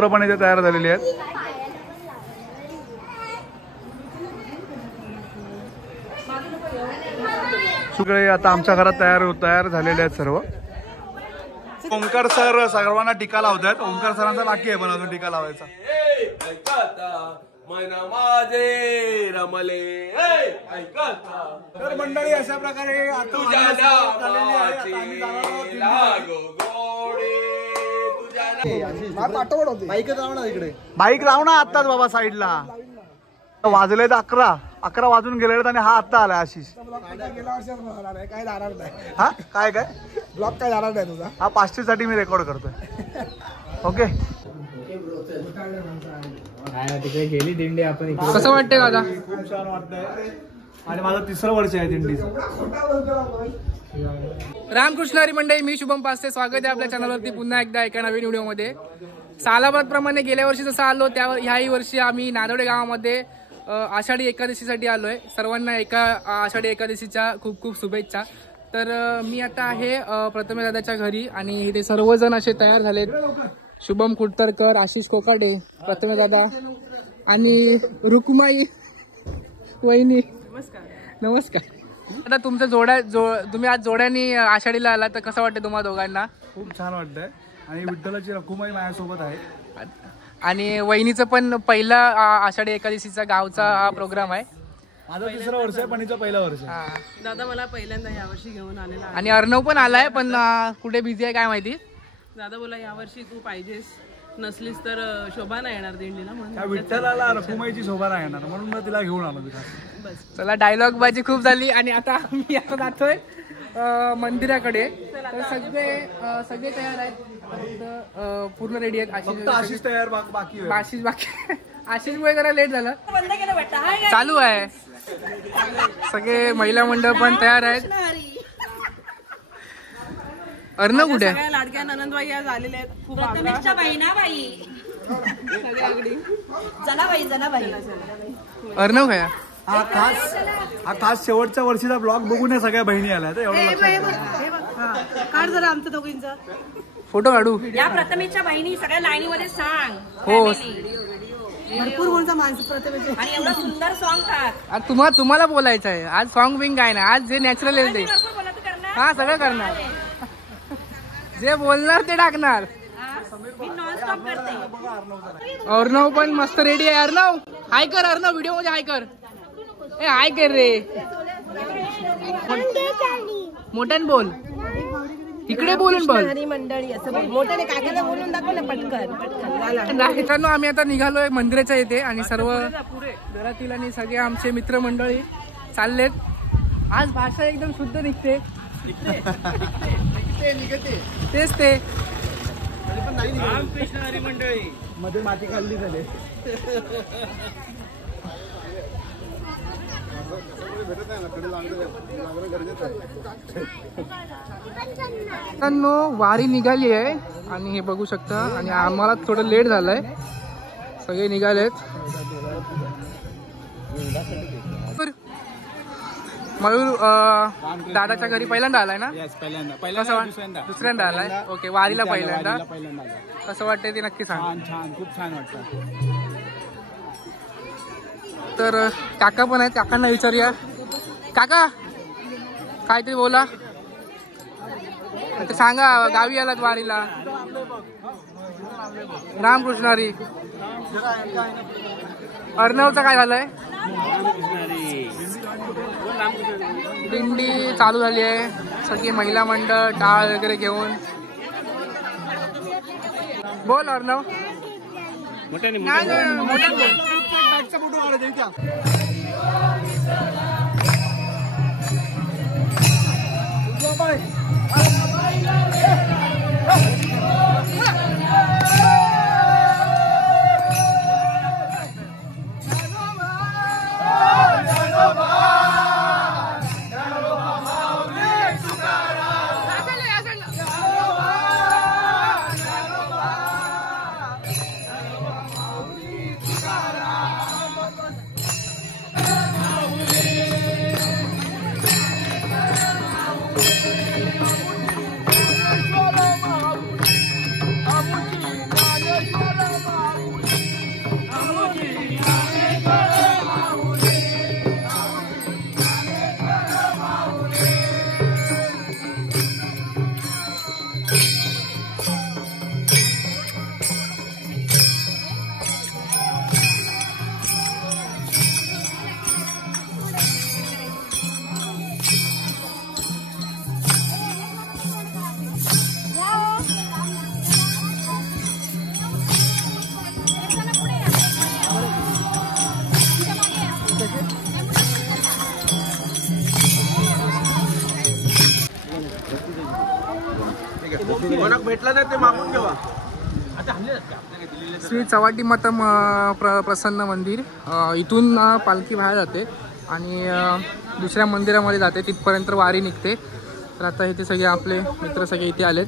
पोरं पण इथे तयार झालेली आहेत. सगळे आता आमच्या घरात तयार झालेले आहेत सर्व. ओमकार सर सर्वांना टीका लावतात. ओमकार सरांचा बाकी आहे पण अजून टीका लावायचा. तर मंडळी अशा प्रकारे बाईक लाव ना आत्ताच बाबा साईडला. वाजले तर 11 वाजून गेले आणि हा आत्ता आला. आशिष काय जाणार नाही. हा काय ब्लॉग काय जाणार नाही तुझा. हा 500 साठी मी रेकॉर्ड करतोय. ओके तिकडे गेली दिंडी आपण. कसं वाटतंय दादा? खूप छान वाटतंय आणि माझं 3रं वर्ष आहे दिंडीचं. रामकृष्ण हरी मंडळी, मी शुभम पास्ते. स्वागत आहे आपल्या चॅनलवरती पुन्हा एकदा एका नवीन व्हिडिओमध्ये. सालाबादप्रमाणे गेल्या वर्षी जसं आलो त्यावर ह्याही वर्षी आम्ही नादोडे गावामध्ये आषाढी एकादशीसाठी आलोय. सर्वांना आषाढी एकादशीच्या खूप खूप शुभेच्छा. तर मी आता आहे प्रथमेश दादाच्या घरी आणि इथे सर्वजण असे तयार झालेत. शुभम कुटतरकर, आशिष कोकाटे, प्रथमेश दादा आणि रुक्माई वहिनी. नमस्कार. आता तुमच्या तुम्ही आज जोड्यानी आषाढीला आला तर कसं वाटतं तुम्हाला दोघांना? खूप छान वाटतंय आणि विठ्ठलाची रखुमाई माझ्यासोबत आहे. आणि वहिनीचं पण पहिला आषाढी एकादशीचा गावचा हा प्रोग्राम आहे. माझं 3रं वर्ष आहे पण हिचं पहिलं वर्ष. दादा मला पहिल्यांदा यावर्षी घेऊन आलेला आहे. आणि अर्णव पण आलाय पण कुठे बिझी आहे काय माहिती. दादा बोला यावर्षी तू पाहिजेस, नसलीस तर शोभा नाही येणार दिंडीला म्हणून. विठ्ठलाला रखुमाईची शोभा नाही येणार म्हणून मी तिला घेऊन आलो. बस चला, डायलॉग बाजी खूप झाली आणि आता मी आता जातोय मंदिराकडे. तर सगळे तयार आहेत, पूर्ण रेडी आहेत. आशिष तयार बाकी. आशिषमुळे जरा लेट झालं. चालू आहे. सगळे महिला मंडळ पण तयार आहेत. अर्णव कुठे? लाडक्या ननंदबाई आज आलेले आहेत. खूप अर्णव काय हा खास शेवटच्या वर्षीचा ब्लॉग बघून सगळ्या बहिणी आल्या. काढ जरा आमच्या दोघींचा फोटो काढू. या प्रथमेशच्या बहिणी सगळ्या लाईनीमध्ये सांग. हो, भरपूर कोणता माणसं प्रथमेश आणि एवढा सुंदर सॉन्ग टाक. तुम्हाला बोलायचं आहे आज. सॉन्ग बिंग काय ना, आज जे नॅचरल आहे ते हा सगळं करणार. जे बोलणार ते टाकणार. अर्णव पण मस्त रेडी आहे. अर्णव हाय कर. अर्णव व्हिडिओ मध्ये हाय कर. ए हाय कर रे. मोठ्यान बोल. इकडे बोलून बोल. मंडळी असं मोठ्याने काकाला बोलून दाखव ना पटकन. मित्रांनो आम्ही आता निघालोय मंदिराच्या इथे आणि सर्व घरातील आणि सगळे आमचे मित्रमंडळी चाललेत. आज भाषा एकदम शुद्ध निघते. तेच ते रामकृष्ण हरी मंडळी मध्ये माती खाल्ली झाले. वारी निघाली आहे आणि हे बघू शकता. आणि आम्हाला थोडं लेट झालंय. सगळे निघालेत. मयूर दादाच्या घरी पहिल्यांदा आलाय ना? दुसऱ्यांदा आलाय. ओके, वारीला पहिल्यांदा. कसं वाटतंय ते नक्की सांग. छान, खूप छान वाटतं. तर काका पण आहेत, काकांना विचारूया. काका काहीतरी बोला. सांगा, गावी आलात वारीला. रामकृष्ण हरी. अर्णवचं काय झालंय? दिंडी चालू झाली आहे. सगळी महिला मंडळ टाळ वगैरे घेऊन. बोल अर्णव. मोठ्याने कोणाक भेटला नाही ते मागून घेवा. श्री चवाटी मतम प्रसन्न मंदिर, इथून पालखी बाहेर जाते आणि दुसऱ्या मंदिरामध्ये जाते, तिथपर्यंत वारी निघते. तर आता इथे सगळे आपले मित्र सगळे इथे आलेत.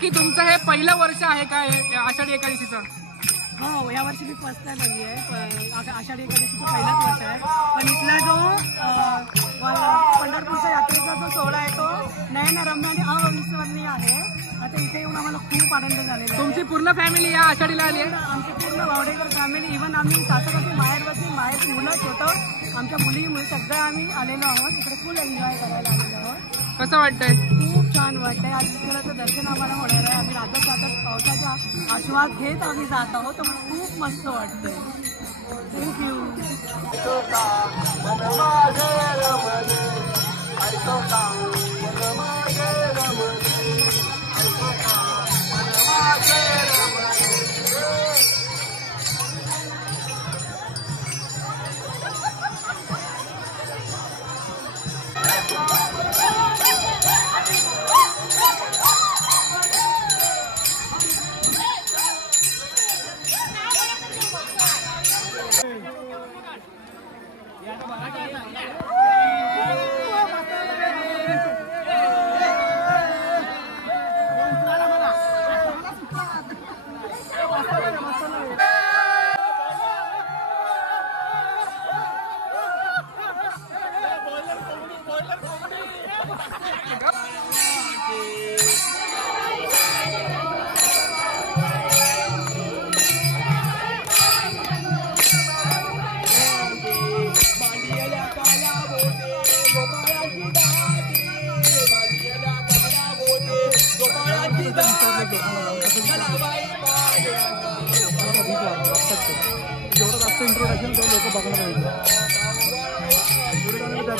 की तुमचं हे पहिलं वर्ष आहे का आषाढी एकादशीचं? हो, या वर्षी मी फर्स्ट टाइम आली आहे. आषाढी एकादशीचं पहिलाच वर्ष आहे. पण इथला जो पंढरपूरच्या यात्रेचा जो सोहळा आहे तो नयनरम्य आणि अविस्मरणीय आहे. आता इथे येऊन आम्हाला खूप आनंद झालेला आहे. तुमची पूर्ण फॅमिली या आषाढीला आली आहे? आमची पूर्ण वावडेकर फॅमिली, इव्हन आम्ही सासरवासी माहेरची मुलं छोटं आमच्या मुली सगळं आम्ही आलेलो आहोत. इकडे फुल एन्जॉय करायला आलेलो आहोत. कसं वाटतंय? खूप छान वाटतंय. आज विठ्ठलाचं दर्शन आम्हाला होणार आहे. आम्ही राजत पावसाचा आस्वाद घेत आम्ही जात आहोत. तर खूप मस्त वाटतंय. थँक्यू.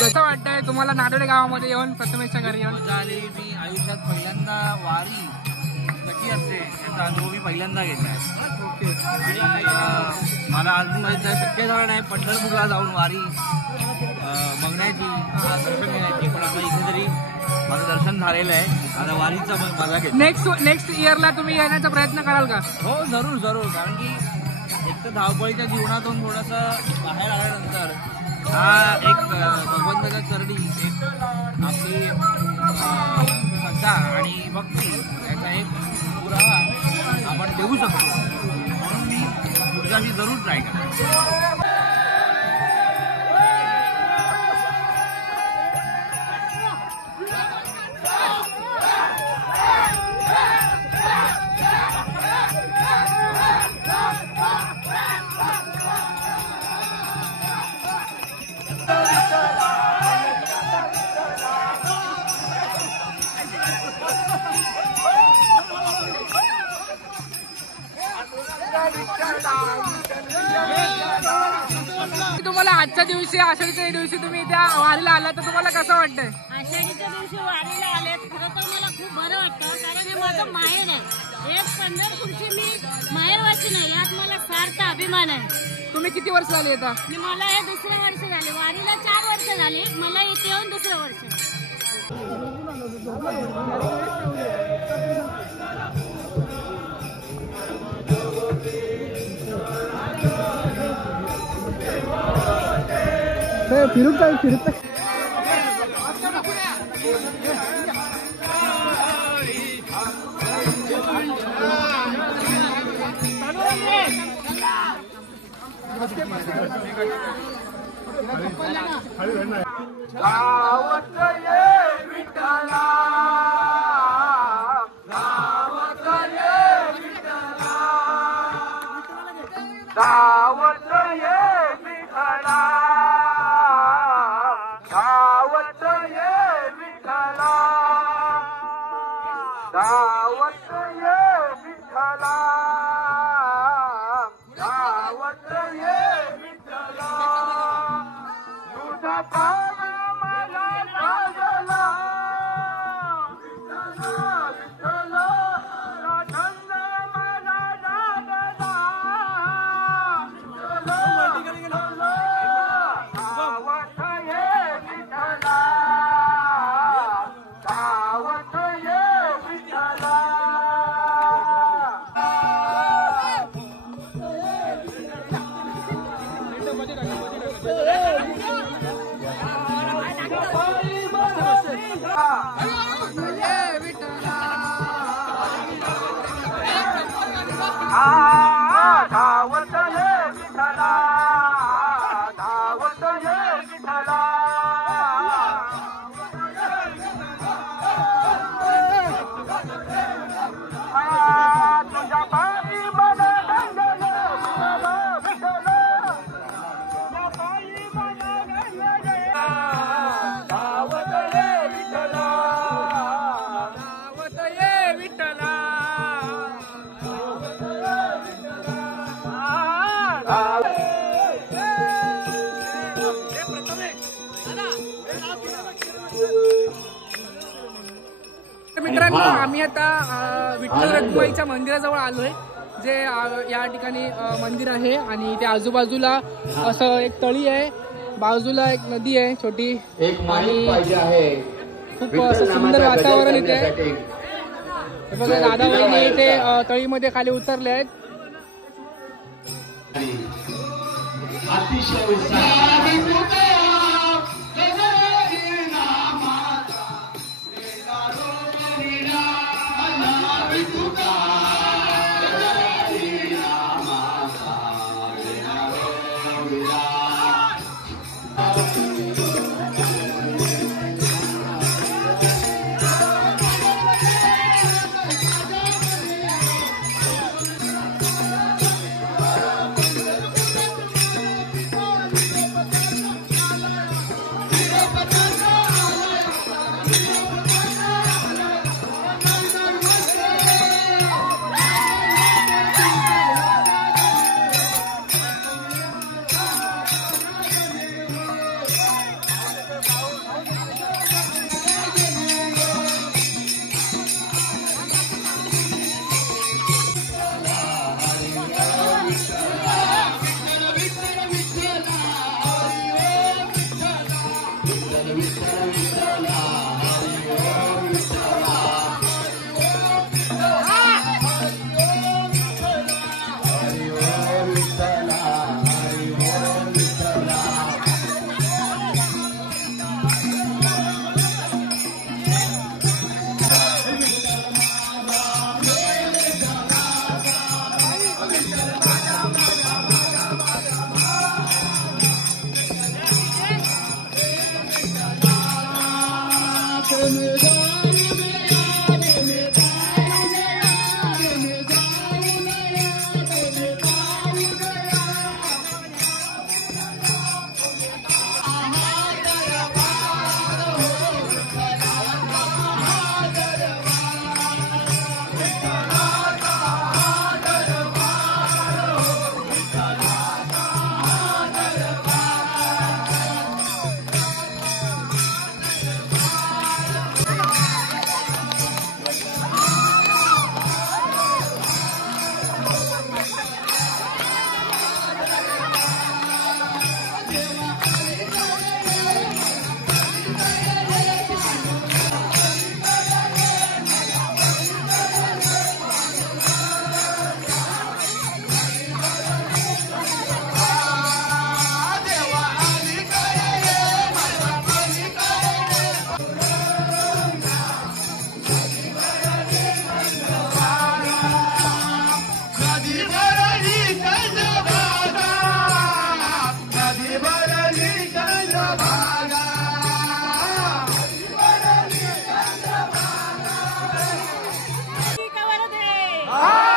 कसं वाटतंय तुम्हाला नादोडे गावामध्ये येऊन, प्रथमेशच्या घरी येऊन? मजा आली. मी आयुष्यात पहिल्यांदा वारी कशी असते याचा अनुभव मी पहिल्यांदा घेतलाय. आणि मला अजून माहित नाही, शक्य झालं नाही पंढरपूरला जाऊन वारी बघण्याची, दर्शन घेण्याची. पण आता इथे तरी माझं दर्शन झालेलं आहे. आता वारीचा मजा घेतो. नेक्स्ट इयरला तुम्ही येण्याचा प्रयत्न कराल का? हो, जरूर जरूर. कारण की एक तर धावपळीच्या जीवनातून थोडंसं बाहेर आल्यानंतर हा एक भगवंताच्या चरणी एक आपली श्रद्धा आणि भक्ती याचा एक पुरावा आपण देऊ शकतो. म्हणून मी पुढच्याशी जरूर ट्राय करतो. तुम्हाला आजच्या दिवशी, आषाढीच्या दिवशी तुम्ही त्या वारीला आला, तर तुम्हाला कसं वाटतंय? आषाढीच्या दिवशी वारीला आले, खरं तर मला खूप बरं वाटतं. कारण हे माझं माहेर आहे. एक पंढरपूरची मी माहेरवासी नाही, यात मला सार्थ अभिमान आहे. तुम्ही किती वर्ष झाली येतात? मला हे दुसरं वर्ष झाले. वारीला 4 वर्ष झाली. मला इथे येऊन दुसरं वर्ष. फिरत तुझा पाव मला लागला धावत ये विठ्ठला धावत ये विठ्ठला तुझ्या पायी मन गंगल विठ्ठला तुझ्या पायी मन गंगल धावत ये विठ्ठला धावत ये विठ्ठला मित्रांनो आम्ही आता विठ्ठल रखुमाईच्या मंदिराजवळ आलोय जे या ठिकाणी मंदिर आहे आणि त्या आजूबाजूला असं एक तळी आहे बाजूला एक नदी आहे छोटी आणि खूप असं सुंदर वातावरण इथे हे बघा दादा वहिनी इथे तळीमध्ये खाली उतरले आहेत Ah!